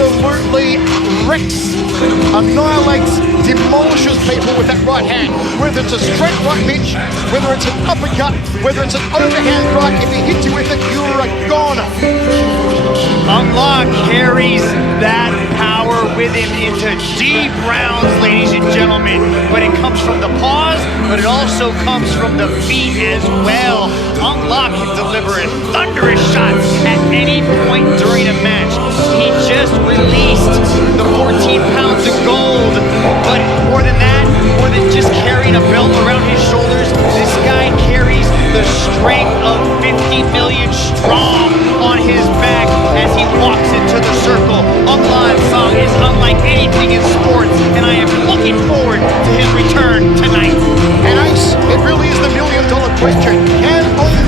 absolutely wrecks, annihilates, demolishes people with that right hand. Whether it's a straight right mitch, whether it's an uppercut, whether it's an overhand right, if he hits you with it, you're a goner. Aung carries that power with him into deep rounds, ladies and gentlemen. But it comes from the paws, but it also comes from the feet as well. Aung can deliver thunderous shots at any point during a match. He just released the 14 pounds of gold. But more than that, more than just carrying a belt around his shoulders, this guy carries the strength of 50 million strong on his back as he walks into the circle. Aung Song is unlike anything in sports, and I am looking forward to his return tonight. And Ace, it really is the million-dollar question. Can Aung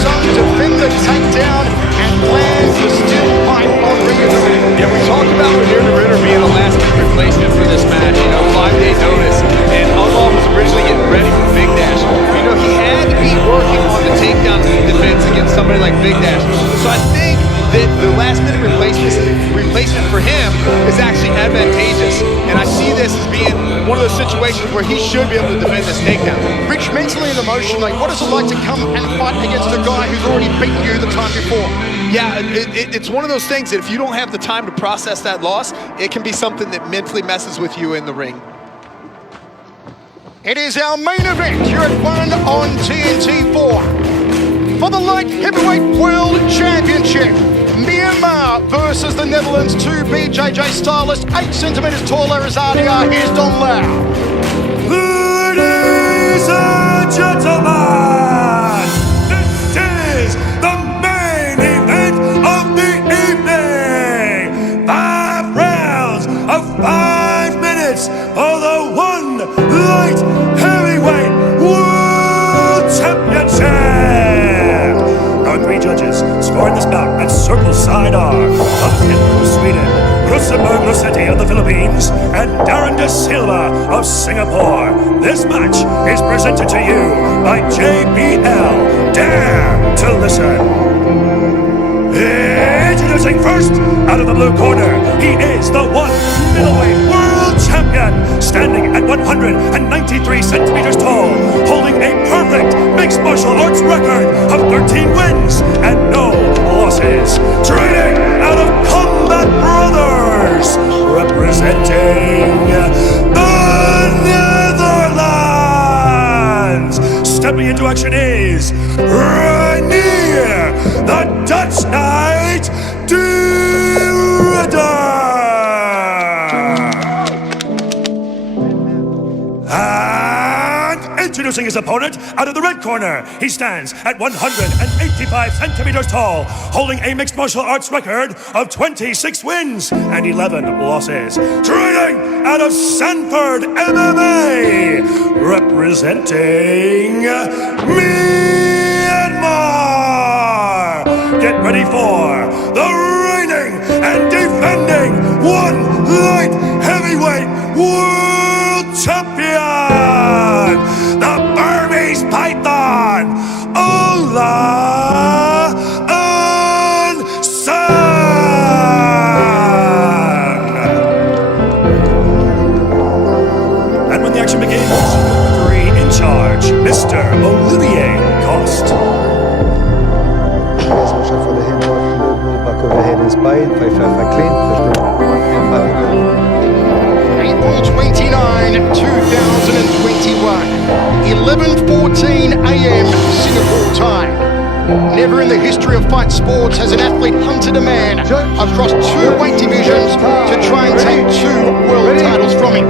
Song defend the takedown and land the steel pipe on Reinier? Yeah, we talked about Reinier being a last-minute replacement for this match, 5-day notice. And Aung was originally getting ready for Big Dash. He had to be working on the takedown defense against somebody like Big Dash. So I think that the last-minute replacement for him is actually advantageous. And I see this as being one of those situations where he should be able to defend this takedown. Rich, mentally and emotionally, what is it like to come and fight against a guy who's already beaten you the time before? Yeah, it's one of those things that if you don't have the time to process that loss, it can be something that mentally messes with you in the ring. It is our main event here at 1 on TNT 4 for the light heavyweight world championship. Myanmar versus the Netherlands, 2 BJJ stylists, 8 centimeters taller as Reinier. Here's Don Lau. Ladies and gentlemen, this is the main event of the evening. 5 rounds of 5 minutes for the one light heavyweight world championship. Our 3 judges scoring this bout at circle side are Aung from Sweden, Rosenberg Lucetti of the Philippines, and Darren De Silva of Singapore. This match is presented to you by JBL. Dare to listen. Introducing first, out of the blue corner, he is the 1 middleweight world champion, standing at 193 centimeters tall, holding a perfect mixed martial arts record of 13 wins and no losses. Training out of Combat Brothers, representing the Netherlands. Stepping into action is Reinier, the Dutch Knight, And introducing his opponent, out of the red corner, he stands at 185 centimeters tall, holding a mixed martial arts record of 26 wins and 11 losses. Training out of Sanford MMA, representing Myanmar. Get ready for the reigning and defending 1 light heavyweight world champion, the Burmese Python, Aung And when the action begins, referee in charge, Mr. Olivier Cost. For the head, back of the head and spine, 5-5 clean, April 29, 2021, 11:14 a.m. Singapore time. Never in the history of fight sports has an athlete hunted a man across 2 weight divisions to try and take 2 world titles from him.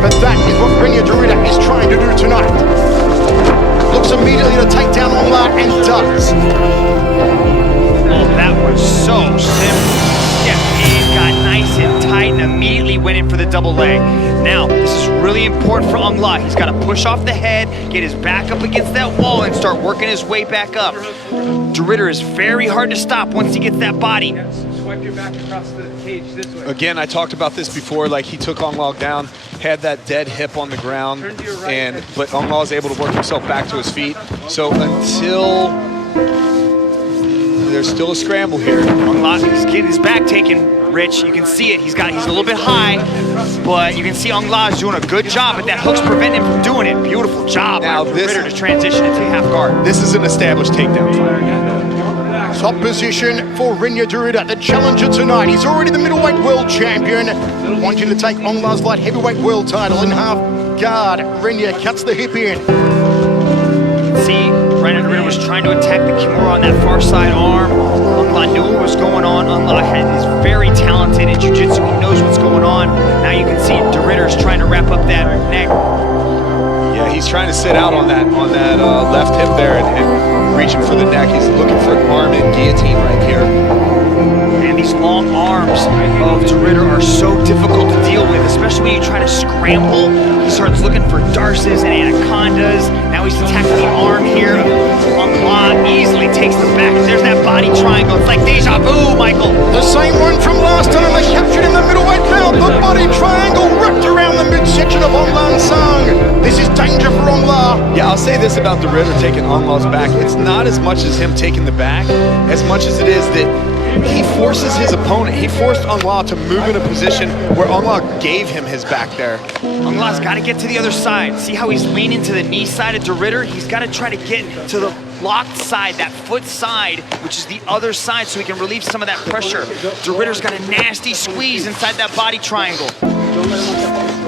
But that is what Reinier is trying to do tonight. Looks immediately to take down Aung and does. Oh, that was so simple. Yeah, he got nice and tight and immediately went in for the double leg. Now, this is really important for Aung. He's got to push off the head, get his back up against that wall, and start working his way back up. De Ridder is very hard to stop once he gets that body. Swipe your back across the cage this way. Again, I talked about this before, like he took Aung down, had that dead hip on the ground, but Aung was able to work himself back to his feet. So until there's still a scramble here. Aung is getting his back taken, Rich. You can see it. He's a little bit high, but you can see Aung La is doing a good job, but that hook's preventing him from doing it. Beautiful job Now by Ritter to transition into half guard. This is an established takedown. Top position for Reinier, the challenger tonight. He's already the middleweight world champion, wanting to take Aung La's light heavyweight world title in half guard. Reinier cuts the hip in. See, Reinier was trying to attack the Kimura on that far side arm. Aung La knew what was going on. Aung La is very talented in jiu-jitsu. He knows what's going on. Now you can see DeRitter's trying to wrap up that neck. Yeah, he's trying to sit out on that left hip there and reaching for the neck. He's looking for an arm in guillotine right here. And these long arms of DeRitter are so difficult to deal with, especially when you try to scramble. He starts looking for darces and anacondas. Now he's attacking the arm here. Aung La easily takes the back. There's that body triangle. It's like deja vu, Michael. The same one from last time they captured in the middleweight belt. The body triangle wrapped around the midsection of Aung La Sung. This is danger for Aung La. Yeah, I'll say this about DeRitter taking Aung La's back. It's not as much as him taking the back, as much as it is that he forces his opponent. He forced Aung La to move in a position where Aung La gave him his back there. Aung La's got to get to the other side. See how he's leaning to the knee side of DeRitter? He's got to try to get to the locked side, that foot side, which is the other side, so he can relieve some of that pressure. DeRitter's got a nasty squeeze inside that body triangle.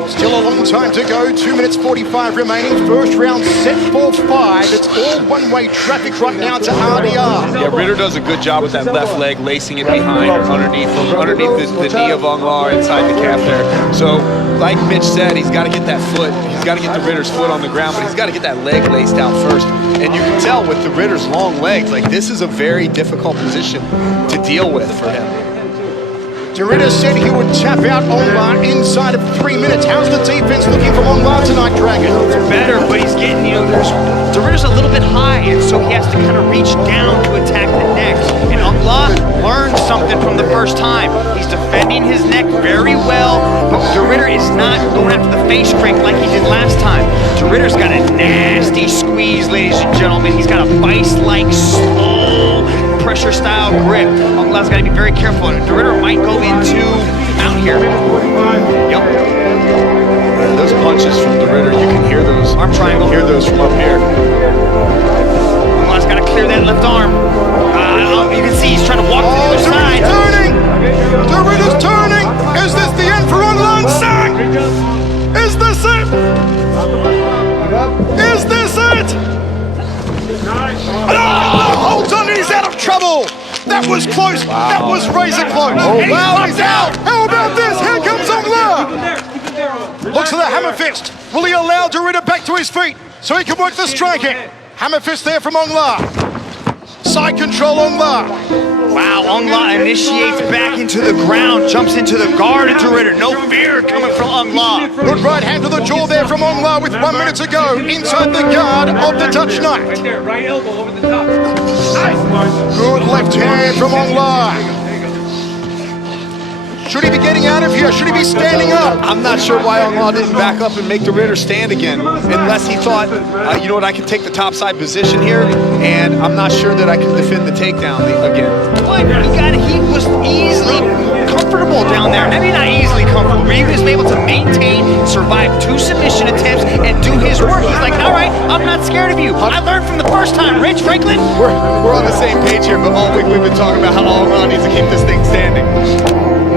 Still a long time to go, 2 minutes 45 remaining. First round set for 5. It's all one-way traffic right now to RDR. Yeah, Ritter does a good job with that left leg, lacing it behind or underneath the knee of Aung La inside the calf there. So, like Mitch said, he's got to get that foot. He's got to get the Ritter's foot on the ground, but he's got to get that leg laced out first. And you can tell with the Ritter's long legs, like this is a very difficult position to deal with for him. DeRitter said he would tap out Aung La inside of 3 minutes. How's the defense looking from Aung La tonight, Dragon? It's better, but he's getting, DeRitter's a little bit high, and so he has to kind of reach down to attack the neck. And Aung La learned something from the first time. He's defending his neck very well, but DeRitter is not going after the face crank like he did last time. DeRitter's got a nasty squeeze, ladies and gentlemen. He's got a vice-like, slow, pressure-style grip. Aung La's got to be very careful. DeRitter might go into out here. Yep. Those punches from DeRitter, you can hear those. Arm triangle. Hear those from up here. Aung La's got to clear that left arm. You can see he's trying to walk to the other side. Turning! DeRitter's turning! Is this the end for Aung La Sung? Is this it? Is this it? Holds on and he's out of trouble! That was close! Wow. That was razor close! Oh, and wow, he's out! How about this? Here comes Aung La! Looks at the hammer fist. Will he allow DeRitter back to his feet so he can work the striking? Hammer fist there from Aung La. Side control Aung La. Wow, Aung La initiates back into the ground, jumps into the guard of DeRitter. No fear coming from Aung La. Good right hand to the jaw there from Aung La with 1 minute to go inside the guard of the Dutch Knight. Right there, right elbow over the top. Nice. Good left hand from Aung La. Should he be getting out of here? Should he be standing up? I'm not sure why Aung La didn't back up and make DeRitter stand again, unless he thought, you know what, I can take the topside position here, and I'm not sure that I can defend the takedown again. But he was easily comfortable down there. Maybe not easily comfortable, but he was able to maintain, survive 2 submission attempts, and do his work. He's like, all right, I'm not scared of you. I learned from the first time, Rich Franklin. We're on the same page here, but all week we've been talking about how Aung La needs to keep this thing standing.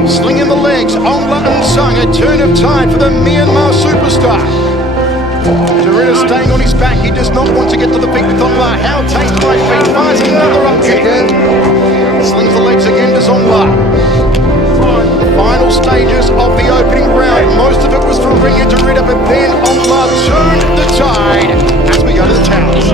Slinging the legs, Aung La Sung, a turn of tide for the Myanmar superstar. DeRitter staying on his back, he does not want to get to the feet with Aung La. How takes right feet, fires another up kick. Slings the legs again to Aung La. Final stages of the opening round. Most of it was from Reinier DeRitter, but then Aung La turned the tide as we go to the towels.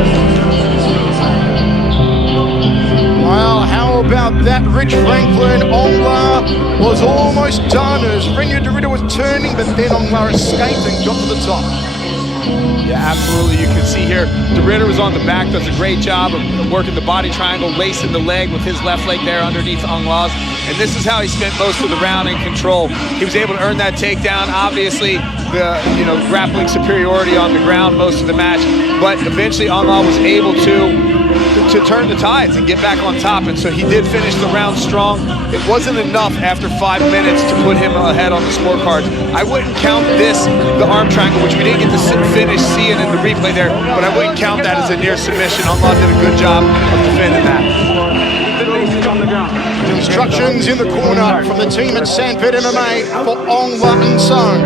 Well, how about that, Rich Franklin? Aung La was almost done as Reinier DeRitter was turning, but then Aung La escaped and got to the top. Yeah, absolutely. You can see here, DeRitter was on the back, does a great job of working the body triangle, lacing the leg with his left leg there underneath Aung La's. And this is how he spent most of the round in control. He was able to earn that takedown. Obviously, the grappling superiority on the ground most of the match, but eventually Aung La was able to to turn the tides and get back on top, and so he did finish the round strong. It wasn't enough after 5 minutes to put him ahead on the scorecard. I wouldn't count this, the arm triangle, which we didn't get to finish seeing in the replay there, but I wouldn't count that as a near submission. Aung did a good job of defending that. Instructions in the corner from the team at Sanford MMA for Aung and Sung.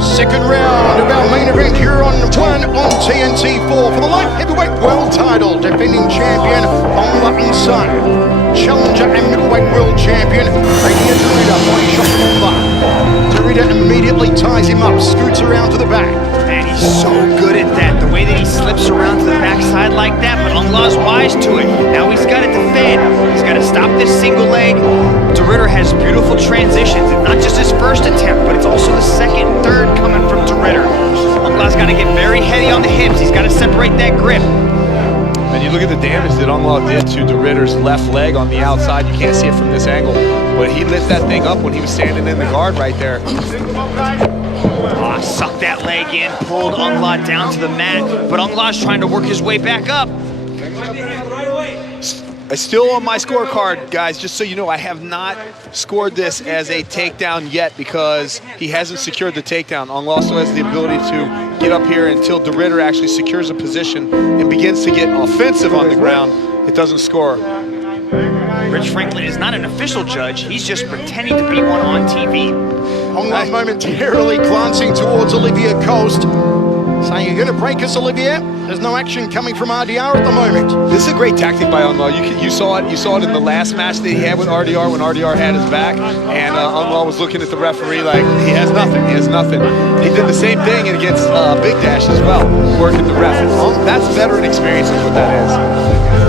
Second round of our main event here on One on TNT 4 for the light heavyweight world title. Defending champion Aung and Sung. Challenger and middleweight world champion Reinier body shot from Aung. Immediately ties him up, scoots around to the back. Man, he's so good at that. The way that he slips around to the backside like that, but Aung's wise to it. Now he's got to defend. He's got to stop this single leg. DeRidder has beautiful transitions. It's not just his first attempt, but it's also the second, third coming from DeRidder. Aung's got to get very heavy on the hips. He's got to separate that grip. And you look at the damage that Aung did to DeRidder's left leg on the outside. You can't see it from this angle, but he lit that thing up when he was standing in the guard right there. Sucked that leg in, pulled Aung down to the mat, but Aung's trying to work his way back up. Still on my scorecard, guys, just so you know, I have not scored this as a takedown yet because he hasn't secured the takedown. Aung also has the ability to get up here until DeRidder actually secures a position and begins to get offensive on the ground. It doesn't score. Rich Franklin is not an official judge. He's just pretending to be one on TV. Aung momentarily glancing towards Olivia Coast, saying, "You're going to break us, Olivia." There's no action coming from RDR at the moment. This is a great tactic by Aung. You saw it. You saw it in the last match that he had with RDR when RDR had his back, and Aung was looking at the referee like he has nothing. He has nothing. He did the same thing against Big Dash as well, working the ref. That's veteran experience, is what that is.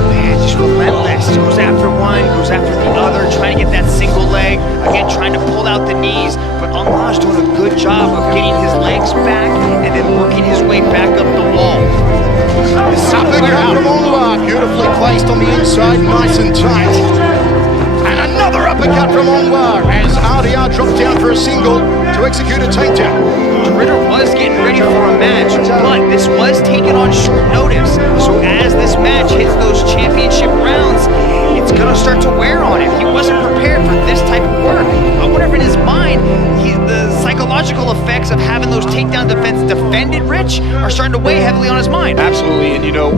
Man, just relentless. Goes after one, goes after the other, trying to get that single leg. Again, trying to pull out the knees, but Aung's doing a good job of getting his legs back and then working his way back up the wall. Uppercut from Aung, beautifully placed on the inside, nice and tight. And another uppercut from Aung as RDR dropped down for a single to execute a takedown. DeRidder was getting ready for a match, but this was taken on short notice. So as this match hits those championship rounds, it's gonna start to wear on him. He wasn't prepared for this type of work. I wonder if in his mind, the psychological effects of having those takedown defense defended, Rich, are starting to weigh heavily on his mind. Absolutely, and you know,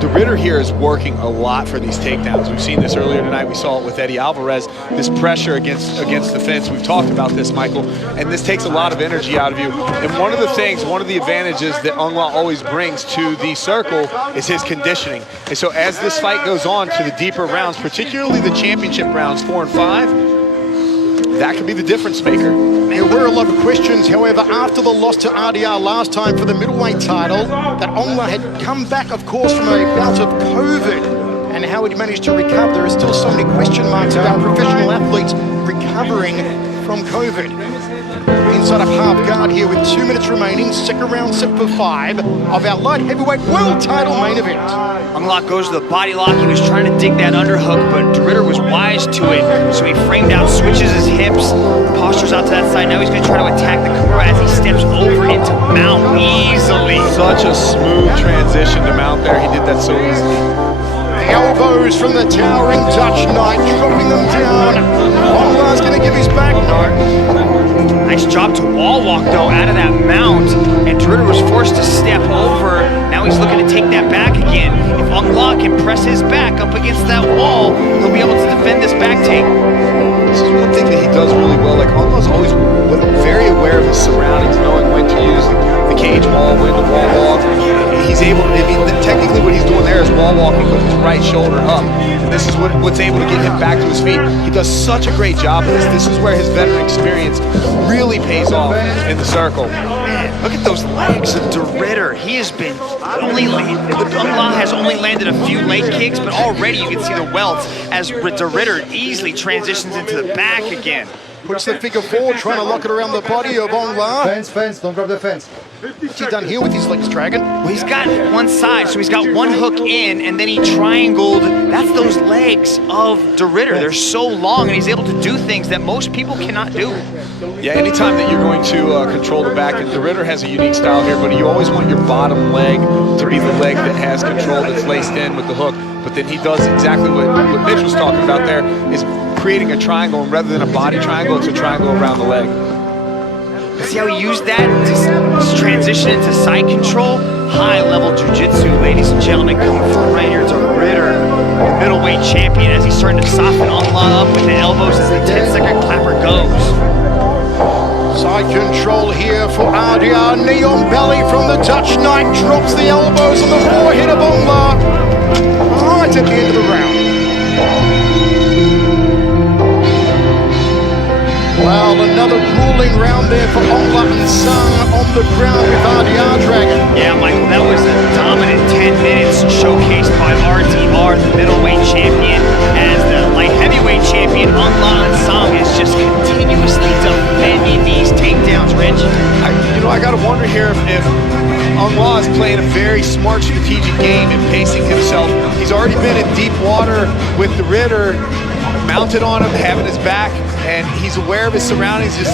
DeRidder here is working a lot for these takedowns. We've seen this earlier tonight. We saw it with Eddie Alvarez, this pressure against the fence. We've talked about this, Michael, and this takes a lot of energy out of you. And one of the advantages that Aung always brings to the circle is his conditioning. And so as this fight goes on to the deeper rounds, particularly the championship rounds 4 and 5, that could be the difference maker. There were a lot of questions, however, after the loss to RDR last time for the middleweight title, that Aung had come back, of course, from a bout of COVID, and how he'd managed to recover. There are still so many question marks about professional athletes recovering from COVID. Inside of half guard here with 2 minutes remaining, second round set for 5 of our light heavyweight world title main event. Aung goes to the body lock. He was trying to dig that underhook, but DeRidder was wise to it. So he framed out, switches his hips, postures out to that side. Now he's going to try to attack the Kimura as he steps over into mount easily. Such a smooth transition to mount there. He did that so easily. The elbows from the towering Dutch Knight, dropping them down. Aung's going to give his back. No. Nice job to wall walk, though, out of that mount. And DeRidder was forced to step over. Now he's looking to take that back again. If Aung can press his back up against that wall, he'll be able to defend this back take. This is one thing that he does really well. Like, Aung's always very aware of his surroundings, knowing when to use the cage wall, when to wall walk. He's able to, technically what he's doing there is wall walking with his right shoulder up. And this is what's able to get him back to his feet. He does such a great job of this. This is where his veteran experience really pays off in the circle. Man, look at those legs of DeRidder. He has been Aung has only landed a few leg kicks, but already you can see the welts as DeRidder easily transitions into the back again. Puts the figure 4, trying to lock it around the body of Aung. Fence, don't grab the fence. What's he done here with his legs, Dragon? Well, he's got one side, so he's got one hook in, and then he triangled. That's those legs of De Ridder. They're so long, and he's able to do things that most people cannot do. Yeah, anytime that you're going to control the back, and De Ridder has a unique style here, but you always want your bottom leg to be the leg that has control, that's laced in with the hook. But then he does exactly what Mitch was talking about there, is creating a triangle, and rather than a body triangle, it's a triangle around the leg. See how he used that to transition into side control? High-level jiu-jitsu, ladies and gentlemen, coming from Reinier to Ridder, the middleweight champion, as he's starting to soften Aung up with the elbows as the 10-second clapper goes. Side control here for RDR. Knee on belly from the Dutch Knight. Drops the elbows on the forehead of Aung right at the end of the round. Well, another grueling round there for Aung and Sung on the ground with RDR Dragon. Yeah, Michael, that was a dominant 10 minutes showcased by RDR, the middleweight champion, as the light heavyweight champion, Aung and Sung, is just continuously defending these takedowns, Rich. I got to wonder here if Aung is playing a very smart strategic game and pacing himself. He's already been in deep water with De Ridder, mounted on him, having his back, and he's aware of his surroundings. Just,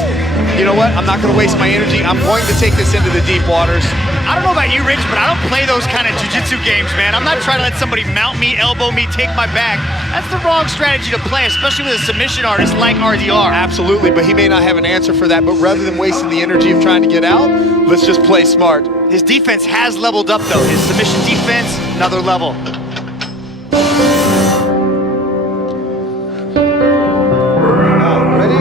you know what, I'm not going to waste my energy. I'm going to take this into the deep waters. I don't know about you, Rich, but I don't play those kind of jiu-jitsu games, man. I'm not trying to let somebody mount me, elbow me, take my back. That's the wrong strategy to play, especially with a submission artist like RDR. Absolutely, but he may not have an answer for that. But rather than wasting the energy of trying to get out, let's just play smart. His defense has leveled up, though. His submission defense, another level.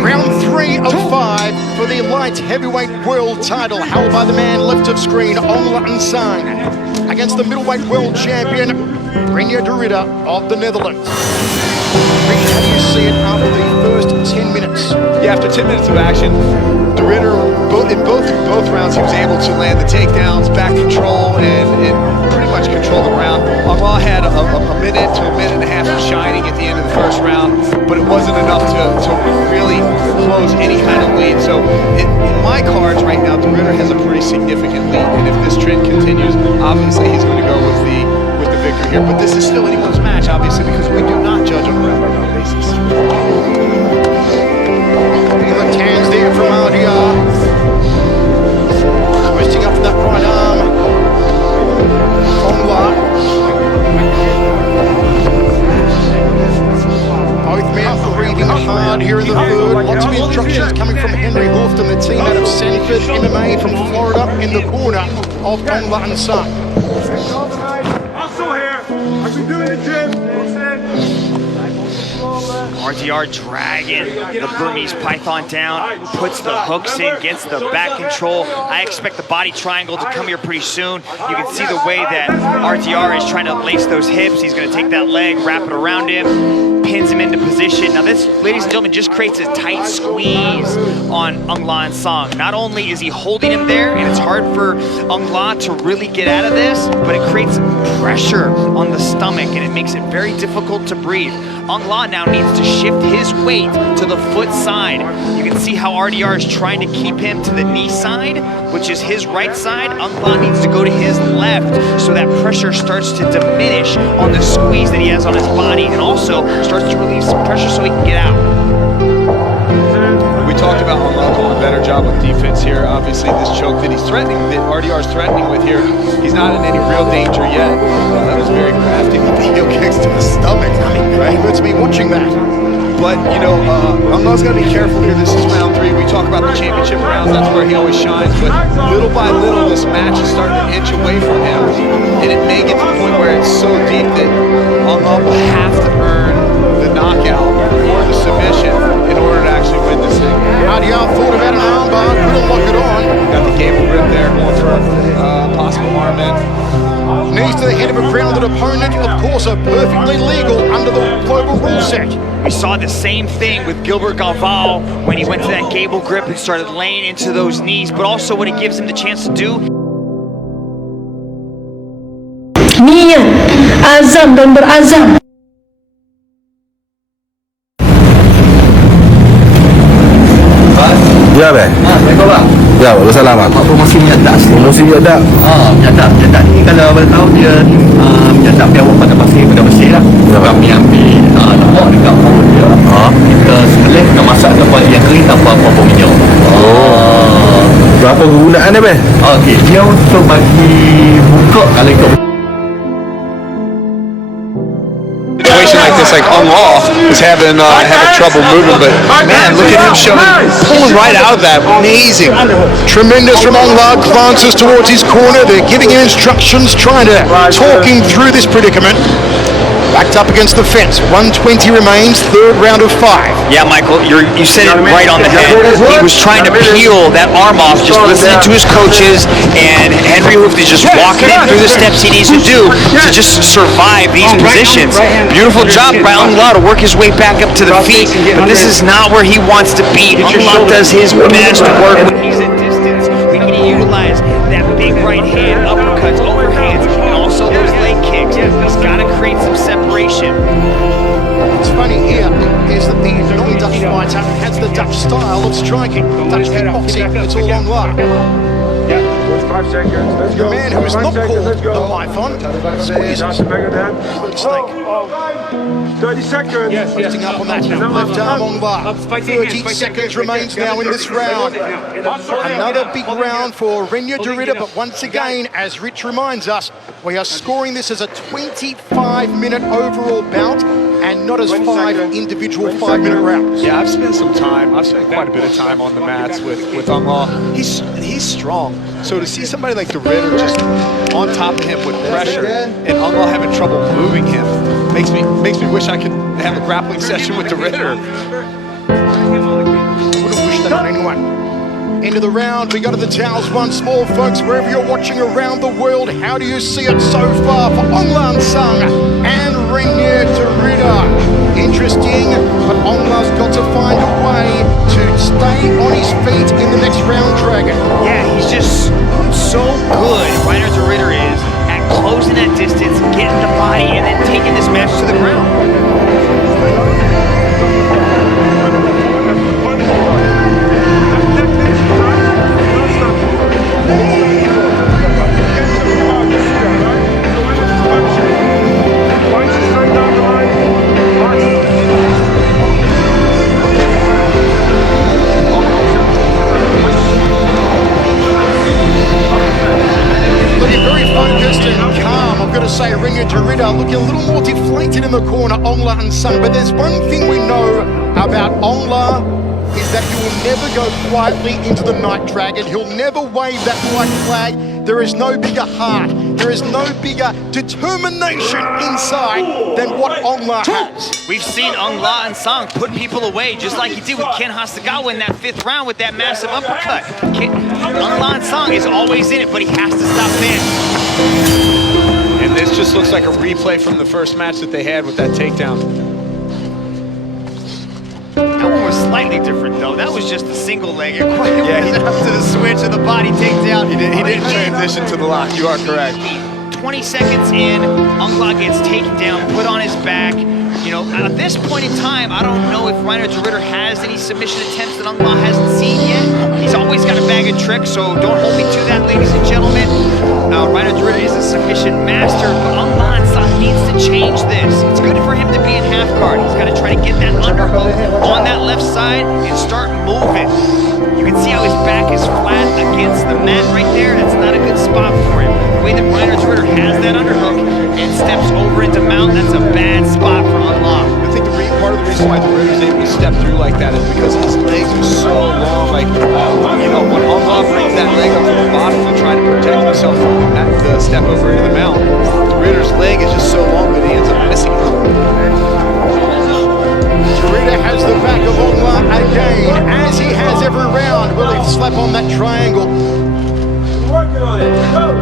Round 3 of 5 for the light heavyweight world title, held by the man left of screen, Aung Sung, against the middleweight world champion, Reinier De Ridder of the Netherlands. How do you see it after the first 10 minutes? Yeah, after 10 minutes of action, De Ridder, in both rounds, he was able to land the takedowns, back control, and pretty much control the round. Aung had a minute to a minute and a half of shining at the end of the first round, but it wasn't enough to really close any kind of lead. So in my cards right now, De Ridder has a pretty significant lead, and if this trend continues, obviously he's going to go with the victory here. But this is still anyone's match, obviously, because we do not judge on a round-by-round basis. Left hands there from RDR. Twisting up that right arm. Aung. Both men breathing hard here in the third. Lots of instructions coming from Henry Hoofd and the team out of Sanford MMA from Florida in the corner of Aung and Sung. Also here. I've been doing the gym. RDR dragging the Burmese Python down, puts the hooks in, gets the back control. I expect the body triangle to come here pretty soon. You can see the way that RDR is trying to lace those hips. He's going to take that leg, wrap it around him, pins him into position. Now this, ladies and gentlemen, just creates a tight squeeze on Aung Sung. Not only is he holding him there, and it's hard for Aung to really get out of this, but it creates pressure on the stomach, and it makes it very difficult to breathe. Aung now needs to shift his weight to the foot side. You can see how RDR is trying to keep him to the knee side, which is his right side. Aung needs to go to his left, so that pressure starts to diminish on the squeeze that he has on his body, and also starts to relieve some pressure so he can get out. We talked about Aung doing a better job with defense here. Obviously, this choke that he's threatening, that RDR is threatening with here, he's not in any real danger yet. That was very crafty with the heel kicks to the stomach. I mean, Right, hurts me watching that. but, you know, Aung's got to be careful here. This is round 3. We talk about the championship rounds. That's where he always shines. But little by little, this match is starting to inch away from him. And it may get to the point where it's so deep that Aung will have to earn the knockout or the submission in order to actually win this thing. RDR thought about an armbar, couldn't lock it on. Got the gable grip there, going for possible arm in. Knees to the head of a grounded opponent, of course, are perfectly legal under the global rule set. We saw the same thing with Gilbert Galval when he went to that gable grip and started laying into those knees, but also what it gives him the chance to do. Niat, azam dan berazam. Ya, Bang. Baik, Pak. Ya, Waalaikumsalam. Promosi menyadap. Promosi menyadap. Menyadap ni kalau awal tahun dia menyadap dia awak pada pasir lah. Kami ambil lemak dekat perut dia. Kita sembelih, kita masak sampai dia kering tanpa apa-apa minyak. Berapa kegunaan dia, Beh? Okey, dia untuk bagi buka kalau ikut Situation like this, like Aung is having trouble moving, but man, look at him pulling right out of that. Amazing. Tremendous from Aung, glances towards his corner. They're giving him instructions, trying to talk him through this predicament. Backed up against the fence. 120 remains, third round of 5. Yeah, Michael, you said it right on the head. He was trying to peel that arm off, just listening to his coaches, and Henry Hooft is just walking him through the steps he needs to do to just survive these positions. Beautiful job by Aung to work his way back up to the feet, but this is not where he wants to be. Aung does his best work when he's at distance. We can utilize that big right hand, uppercuts, overhands, and also those leg kicks. He's got to create some separation. What's funny here is that the non-Dutch fighter has the Dutch style of striking. Dutch kickboxing, it's all on lock. Yeah, 5 seconds. Let's The go. man who is not 5 seconds. called Let's the go. Python squeezes. That's bigger than. Snake. 30 seconds. Lifting up on that left arm on bar. 30 seconds remains now in this round. Another big round for Reinier, but once again, as Rich reminds us, we are scoring this as a 25-minute overall bout and not as 5 individual 5-minute rounds. Yeah, I've spent quite a bit of time on the mats with Aung. He's strong. So to see somebody like the Ritter just on top of him with pressure and Aung having trouble moving him makes me wish I could have a grappling session with the Ritter. Wouldn't wish that on anyone. End of the round, we go to the towels once more, folks. Wherever you're watching around the world, how do you see it so far for Aung and Reinier? Interesting, but Aung's got to find a way to stay on his feet in the next round, Dragon. Yeah, he's just so good, Reinier is, at closing that distance, getting the body, and then taking this match to the ground. Say Reinier looking a little more deflated in the corner, Aung and Sung. But there's one thing we know about Aung is that he will never go quietly into the night, Dragon. He'll never wave that white flag. There is no bigger heart. There is no bigger determination inside than what Aung has. We've seen Aung and Sung put people away, just like he did with Ken Hasagawa in that 5th round with that massive uppercut. Aung and Sung is always in it, but he has to stop there. And this just looks like a replay from the first match that they had with that takedown. That one was slightly different, though. That was just a single leg. Yeah, he up to the switch of the body takedown. He didn't transition to the lock. You are correct. 20 seconds in, Aung gets taken down, put on his back. You know, at this point in time, I don't know if Reinier has any submission attempts that Aung hasn't seen yet. He's always got a bag of tricks, so don't hold me to that, ladies and gentlemen. Reinier is a submission master, but Aung needs to change this. It's good for him to be in half guard. He's got to try to get that underhook on that left side and start moving. You can see how his back is flat against the mat right there. That's not a good spot for him. The way that Reinier has that underhook and steps over into mount, that's a bad spot for Aung. I think part of the reason why the Ritter's able to step through like that is because his legs are so long. Like, you know, when Aung brings that leg up to the bottom to try to protect himself from the step over into the mount, the Ritter's leg is just so long that he ends up missing it. Ritter has the back of Aung again, as he has every round. Will he slap on that triangle? Working on it. Go.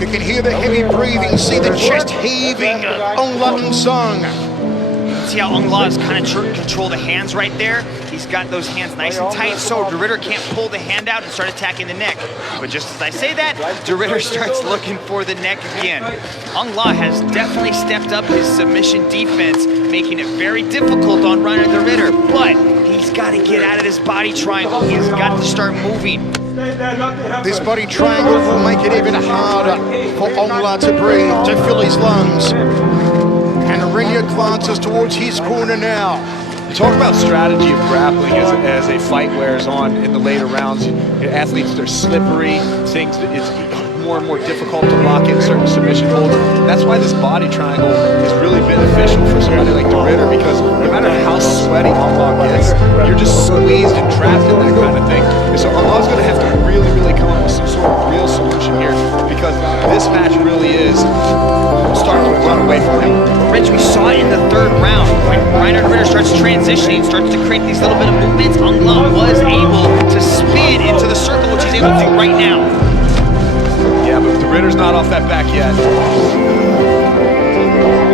You can hear the heavy breathing, see the chest heaving of Aung Sung. See how Aung is kind of control the hands right there? He's got those hands nice and tight, so De Ridder can't pull the hand out and start attacking the neck. But just as I say that, De Ridder starts looking for the neck again. Aung has definitely stepped up his submission defense, making it very difficult on Reinier De Ridder, but he He's got to get out of this body triangle. He's got to start moving. This body triangle will make it even harder for Aung to breathe, to fill his lungs. And Reinier glances towards his corner now. You talk about strategy of grappling as a fight wears on in the later rounds. Athletes, they're slippery. Things, it's more and more difficult to lock in certain submission holds. That's why this body triangle is really beneficial for somebody like De Ridder, because no matter how sweaty Aung gets, you're just squeezed and trapped in that kind of thing. And so Aung's going to have to really, really come up with some sort of real solution here, because this match really is starting to run away from him. Rich, we saw it in the third round. When Reinier De Ridder starts transitioning, starts to create these little bit of movements, Aung was able to spin into the circle, which he's able to do right now. Yeah, but De Ridder's not off that back yet.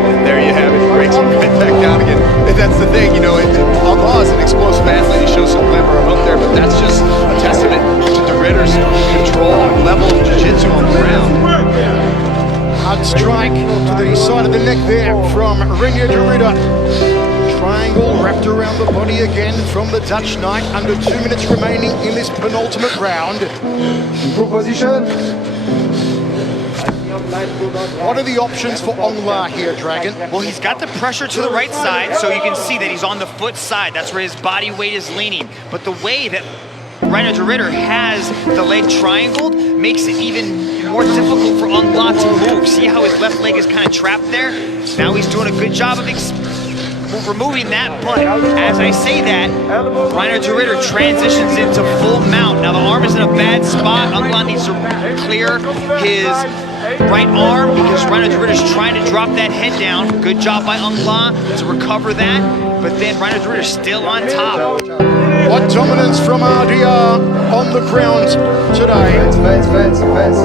And there you have it. He breaks him right back down again. And that's the thing, you know, Aung is an explosive athlete. He shows some glimmer of hope there, but that's just a testament to De Ridder's control and level of jiu-jitsu on the ground. Hard strike to the side of the neck there from Reinier De Ridder. Triangle wrapped around the body again from the Dutch Knight. Under 2 minutes remaining in this penultimate round. Improve position. What are the options for Aung here, Dragon? Well, he's got the pressure to the right side, so you can see that he's on the foot side. That's where his body weight is leaning. But the way that Reinier De Ridder has the leg triangled makes it even more difficult for Aung to move. See how his left leg is kind of trapped there? Now he's doing a good job of removing that, but as I say that, Reinier De Ridder transitions into full mount. Now the arm is in a bad spot. Aung needs to clear his right arm because Reinier De Ridder's trying to drop that head down. Good job by Aung to recover that, but then Reinier De Ridder's still on top. What dominance from RDR on the ground today.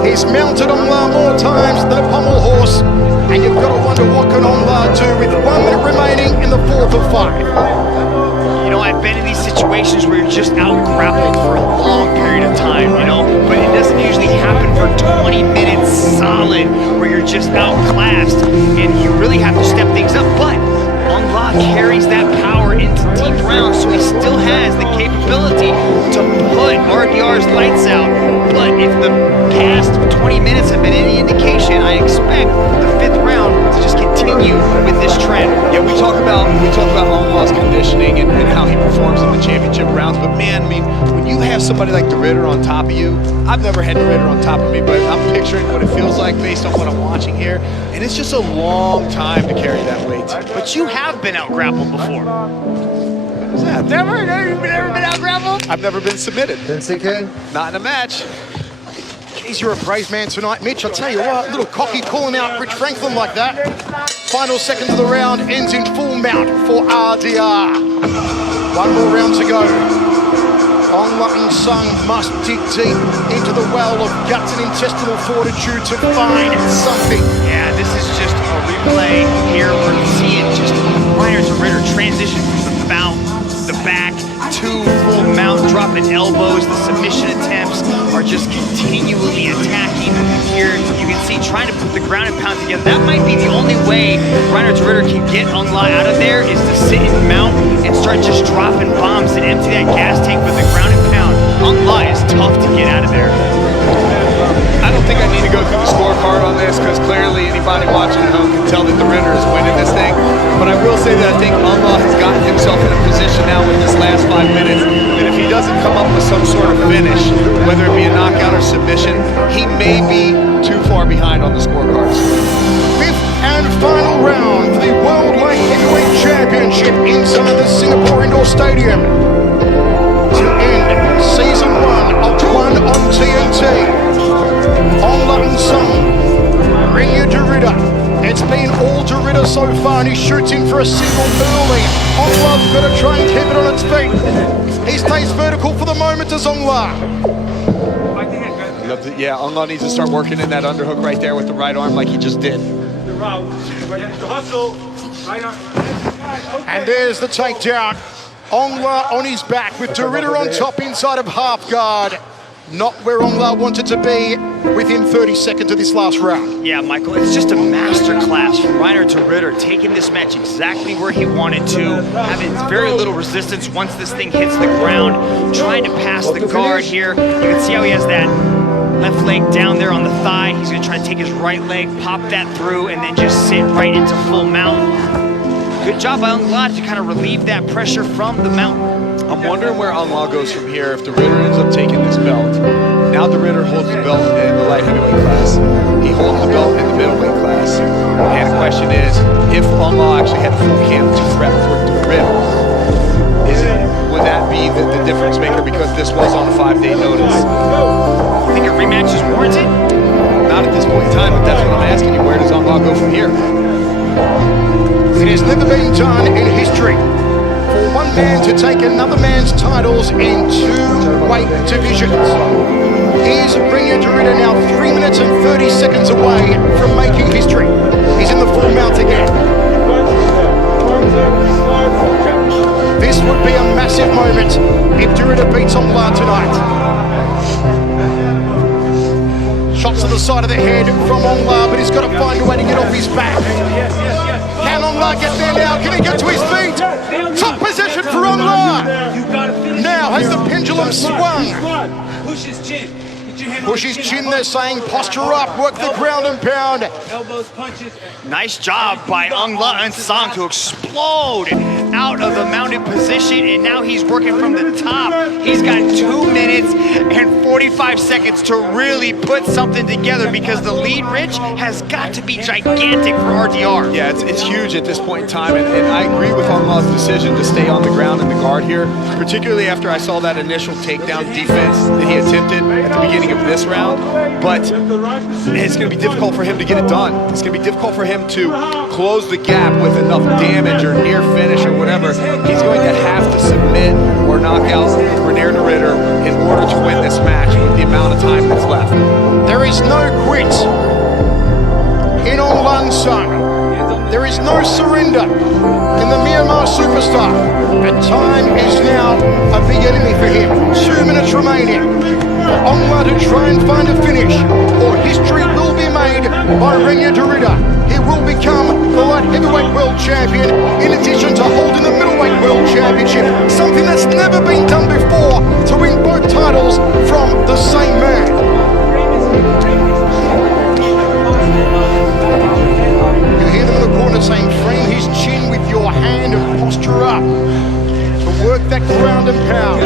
He's mounted Aung more times than a pommel horse, and you've got to wonder what can Aung do with 1 minute remaining in the fourth of 5. You know, I've been in these situations where you're just out-grappled for a long period of time, you know, but it doesn't usually happen for 20 minutes solid where you're just outclassed, and you really have to step things up, but Aung carries that power into deep rounds, so he still has the capability to put RDR's lights out. But if the past 20 minutes have been any indication, I expect the 5th round to just continue with this trend. Yeah, we talk about Aung's conditioning and how he performs in the championship rounds, but man, I mean, when you have somebody like De Ridder on top of you, I've never had De Ridder on top of me, but I'm picturing what it feels like based on what I'm watching here, and it's just a long time to carry that weight. But you have been out-grappled before. What is that? Never been out-grappled? I've never been submitted. 10 seconds. Not in a match. Geez, you're a praise man tonight, Mitch. I'll tell you what, little cocky calling out Rich Franklin like that. Final seconds of the round ends in full mount for RDR. 1 more round to go. Aung must dig deep into the well of guts and intestinal fortitude to find something. Yeah, this is just a replay here. We're seeing just Reinier De Ridder transition from the back to full mount, dropping elbows. The submission attempts are just continually attacking. Here you can see trying to put the ground and pound together. That might be the only way Reinier De Ridder can get Aung out of there, is to sit and mount and start just dropping bombs and empty that gas tank with the ground and pound. Aung is tough to get out of there. I don't think I need to go through the scorecard on this, because clearly anybody watching at home can tell that De Ridder is winning this thing. But I will say that I think Aung has gotten himself in a position now with this last 5 minutes that if he doesn't come up with some sort of finish, whether it be a knockout or submission, he may be too far behind on the scorecards. 5th and final round for the World Light Heavyweight Championship inside the Singapore Indoor Stadium. To end Season 1 of One on TNT. Aung Reinier De Ridder. It's been all De Ridder so far, and he's shooting for a single early. Aung's got to try and keep it on its feet. He stays vertical for the moment as Aung. Yeah, Aung needs to start working in that underhook right there with the right arm like he just did. And there's the takedown. Aung on his back with De Ridder on top inside of half guard. Not where Aung wanted to be within 30 seconds of this last round. Yeah, Michael, it's just a masterclass from Reinier to Ritter, taking this match exactly where he wanted to, having very little resistance once this thing hits the ground, trying to pass the guard here. You can see how he has that left leg down there on the thigh. He's gonna try to take his right leg, pop that through, and then just sit right into full mount. Good job by Aung to kind of relieve that pressure from the mount. I'm wondering where Aung goes from here if the Ritter ends up taking this belt. Now the Ritter holds the belt in the light heavyweight class. He holds the belt in the middleweight class. And the question is, if Aung actually had a full camp to prep for the Ritter, would that be the difference maker because this was on a 5-day notice? I think a rematch is warranted? Not at this point in time, but that's what I'm asking you. Where does Aung go from here? It has never been done in history for one man to take another man's titles in 2 weight divisions. Here's Reinier now 3 minutes and 30 seconds away from making history. He's in the full mount again. This would be a massive moment if Ritter beats Aung tonight. Shots to the side of the head from Aung, but he's got to find a way to get off his back. Can Aung get there now? Can he get to his feet? Top position for Aung. Now has the pendulum swung. Push his chin. Push his chin, they're saying. Posture up, work the ground and pound. Elbows, punches. Nice job by Aung to explode out of the mounted position, and now he's working from the top. He's got 2 minutes and 45 seconds to really put something together because the lead, Rich, has got to be gigantic for RDR. Yeah, it's huge at this point in time, and I agree with Aung's decision to stay on the ground in the guard here, particularly after I saw that initial takedown defense that he attempted at the beginning of this round. But it's going to be difficult for him to get it done. It's going to be difficult for him to close the gap with enough damage or near finish or whatever. He's going to have to submit or knock out Reinier to Ritter in order to win this match with the amount of time that's left. There is no quit in Aung San. There is no surrender in the Myanmar superstar. And time is now a big enemy for him. 2 minutes remaining. Aung to try and find a finish, or history will be made by Reinier to Ritter. He will become the light heavyweight world champion, in addition to holding the middleweight world championship, something that's never been done before, to win both titles from the same man. You hear them in the corner saying, frame his chin with your hand and posture up to work that ground and pound.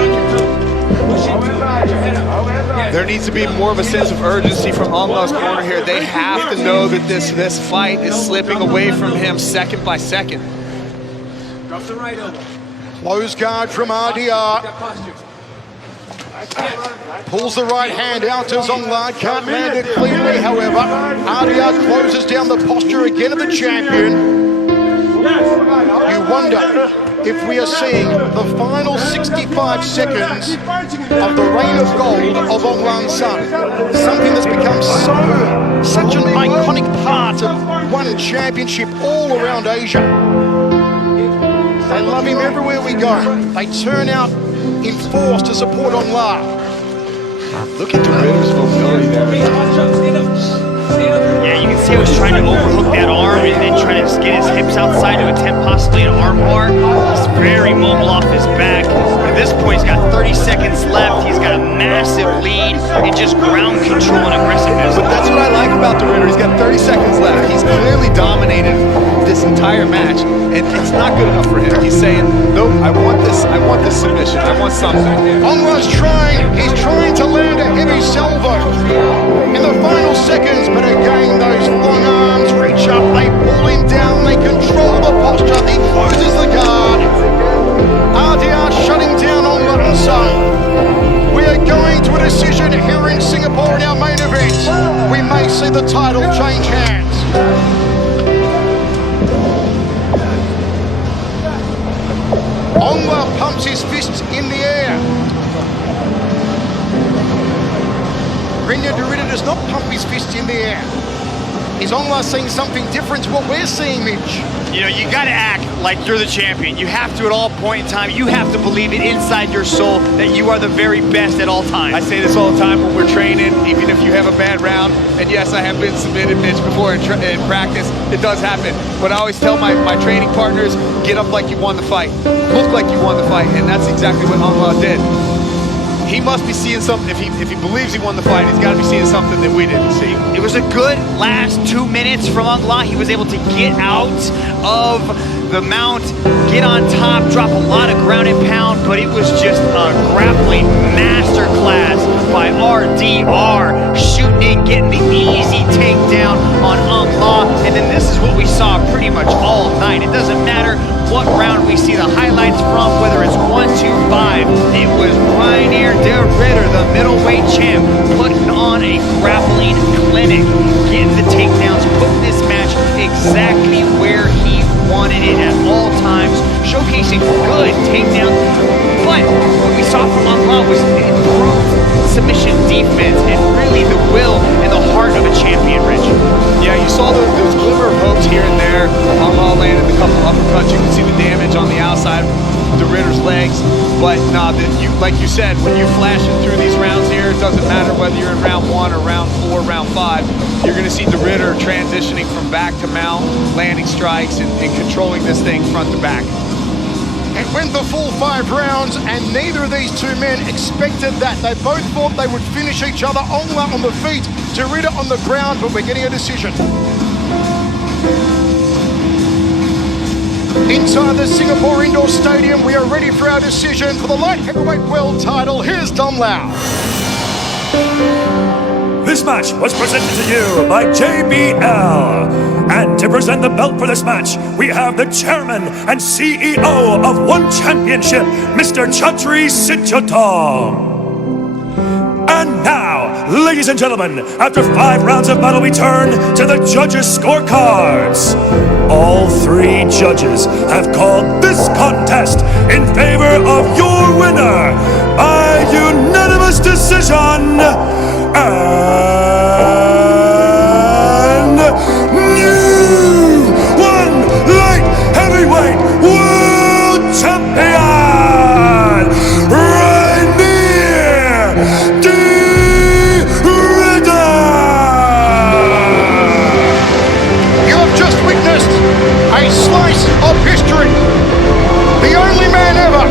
There needs to be more of a sense of urgency from Aung's corner here. They have to know that this fight is slipping away from him second by second. Close guard from RDR. Pulls the right hand out to Aung. Can't land it cleanly, however. RDR closes down the posture again of the champion. You wonder if we are seeing the final 65 seconds of the reign of gold of Aung San. Something that's become such an iconic part of one championship all around Asia. They love him everywhere we go. They turn out in force to support Aung. Look at the Ritter's mobility there. Yeah, you can see he was trying to overhook that arm and then trying to just get his hips outside to attempt possibly an arm bar. He's very mobile off his back. At this point, he's got 30 seconds left. He's got a massive lead in just ground control and aggressiveness. But that's what I like about the Ritter. He's got 30 seconds left. He's clearly dominated this entire match, and it's not good enough for him. He's saying, nope, I want this submission. I want something. Aung's trying. He's trying to land a heavy salvo in the final seconds, but again, those long arms reach up, they pull him down, they control the posture, he closes the guard. RDR shutting down Aung San. We are going to a decision here in Singapore in our main event. We may see the title change hands. Aung pumps his fists in the air. Reinier does not pump his fists in the air. Is Aung seeing something different to what we're seeing, Mitch? You know, you gotta act like you're the champion. You have to at all point in time. You have to believe it inside your soul that you are the very best at all times. I say this all the time when we're training, even if you have a bad round, and yes, I have been submitted, Mitch, before in practice, it does happen. But I always tell my training partners, get up like you won the fight. Look like you won the fight, and that's exactly what Aung did. He must be seeing something. If he believes he won the fight, he's got to be seeing something that we didn't see. It was a good last 2 minutes from Aung. He was able to get out of the mount, get on top, drop a lot of ground and pound, but it was just a grappling masterclass by RDR, shooting in, getting the easy takedown on Aung. And then this is what we saw pretty much all night. It doesn't matter what round we see the highlights from, whether it's 1, 2, 5. It was Reinier, the middleweight champ, putting on a grappling clinic, getting the takedowns, putting this match exactly where he wanted it at all times, showcasing good takedowns. But what we saw from Aung was improved submission defense and really the will and the heart of a champion, Rich. Yeah, you saw those glimmer of hopes here and there. Aung landed a couple uppercuts. You can see the damage on the outside of the Ritter's legs. But like you said, when you're flashing through these rounds here, it doesn't matter whether you're in round 1 or round 4, round 5. You're going to see the Ritter transitioning from back to mount, landing strikes, and controlling this thing front to back. It went the full 5 rounds, and neither of these two men expected that. They both thought they would finish each other. Aung on the feet, Ritter on the ground, but we're getting a decision. Inside the Singapore Indoor Stadium, we are ready for our decision for the light heavyweight world title. Here's Dom Lau. This match was presented to you by JBL. And to present the belt for this match, we have the chairman and CEO of One Championship, Mr. Chatri Sitchotong. And now, ladies and gentlemen, after 5 rounds of battle, we turn to the judges' scorecards. All 3 judges have called this contest in favor of your winner by unanimous decision. And new light heavyweight world champion, Reinier. You have just witnessed a slice of history. The only man ever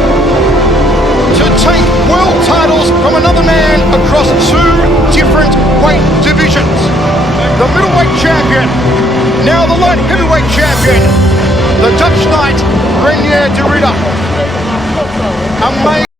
to take world titles from another man across 2 different weight divisions. The middleweight champion, now the light heavyweight champion, the Dutch knight, Reinier. Amazing.